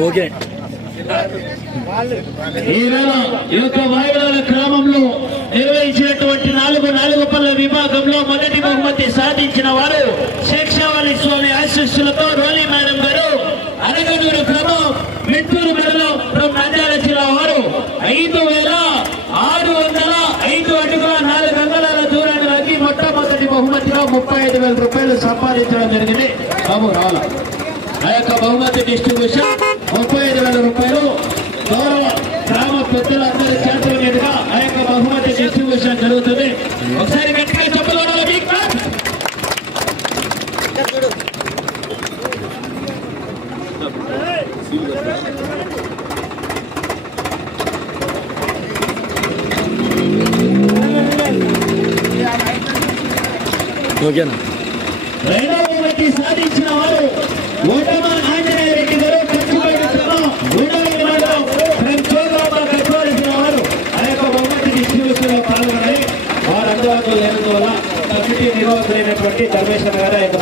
Okay. ఈవేళ ఈ యొక్క వాయుదాల గ్రామంలో నిర్వహించినటువంటి నాలుగు నాలుగు పనుల విభాగంలో మొదటి బహుమతి సాధించిన వారు శేక్షావాలి స్వామి ఆశీస్సులతో రోలీ మేడం గారు అరగనూరు గ్రామం మిట్టూరు మండలం నంద్యాల జిల్లా వారు ఐదు వేల ఆరు వందల ఐదు అడుగుల నాలుగు అంగళాల దూరాన్ని లాగి మొట్టమొదటి బహుమతిలో ముప్పై ఐదు వేల రూపాయలు సంపాదించడం జరిగింది. బాబు రావాల? ఆ యొక్క బహుమతి డిస్ట్రిబ్యూషన్ ముప్పై ఐదు వేల రూపాయలు గౌరవ గ్రామ పెద్దలందరి చేతుల మీదుగా ఆ యొక్క బహుమతి డిస్ట్రిబ్యూషన్ జరుగుతుంది ఒకసారి గట్టిగా చెప్పలు కొనాలి మీకు. ఓకేనా? రెండవ బహుమతి సాధించిన వారు ఓటమ ఆంజనేయ రెడ్డి గారు ఖర్చుపైన క్రమం కట్టుకోవాల్సిన వారు ఆ యొక్క బహుమతి డిస్ట్రిబ్యూషన్ పాల్గొనాలి. వారు అందుబాటులో లేనందువల్ల కమిటీ నిర్వాహకులైనటువంటి ధర్మేశ్వర గారు ఆ యొక్క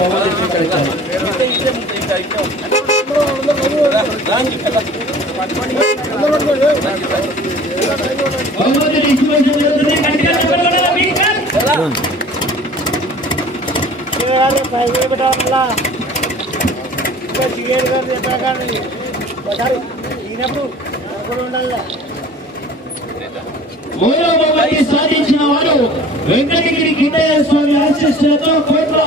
సాధించిన వారు వెంకటగిరి గిన్నయ్య స్వామి ఆశిస్సులతో కోట్ల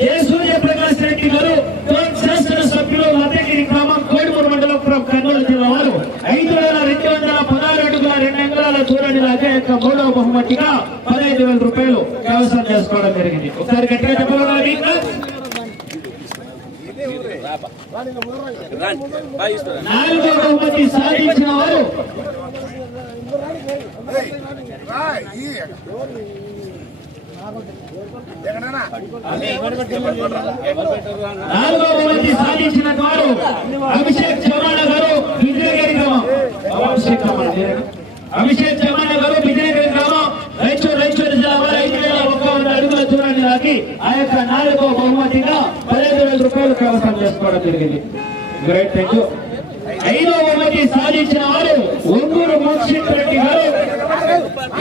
చేసు సూర్యప్రకాశ్ రెడ్డి గారు కోట్ శాసన సభ్యులు లతగిరి గ్రామం కోడుమూరు మండలం ఫ్రం కర్నూలు జిల్లా వారు ఐదు వేల రెండు వందల పదహారు అడుగుల రెండు అంగుళాల దూరాన్ని లాగే యొక్క మూడవ బహుమతిగా పదహైదు వేల రూపాయలు వ్యవసాయం చేసుకోవడం జరిగింది. ఒకసారి గట్టిగా చెప్పగలరా నాలుగో బహుమతి సాధించిన వారు నాలుగో బహుమతి సాధించిన వారు అభిషేక్ చౌరాణ గారు విజయగిరి గ్రామం. అభిషేక్ చౌరాణ అభిషేక్ చౌరాణ వారికి ఆ యొక్క నాలుగో బహుమతిగా పదిహేను వేల రూపాయలు వ్యవసాయం చేసుకోవడం జరిగింది. గ్రేట్ థ్యాంక్ యూ ఐదో బహుమతి సాధించిన వారు ఒంగూరు మోక్షిత్ రెడ్డి గారు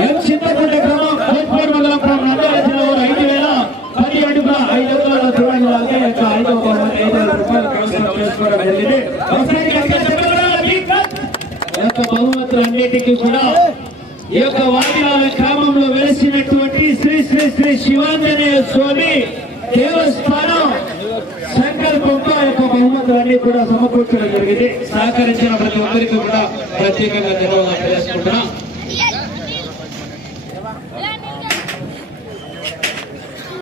ఎం చింతకుంట గ్రామం కోట్పూర్ మండలం నంద్యాల జిల్లా వారు ఐదు వేల పది అడుగుల ఐదు వందల దూరాన్ని లాగి యొక్క ఐదో బహుమతి ఐదు వేల రూపాయలు వ్యవసాయం చేసుకోవడం జరిగింది. ఒకసారి గట్టిగా యొక్క బహుమతులన్నిటికీ కూడా ఈ యొక్క వాటిలాల గ్రామంలో వెలిసినటువంటి శ్రీ శ్రీ శ్రీ శివాంజనేయ స్వామి దేవస్థానం సంకల్పంతో ఆ యొక్క బహుమతులన్నీ కూడా సమకూర్చడం జరిగింది. సహకరించిన ప్రతి ఒక్కరికి కూడా ప్రత్యేకంగా ధన్యవాదాలు.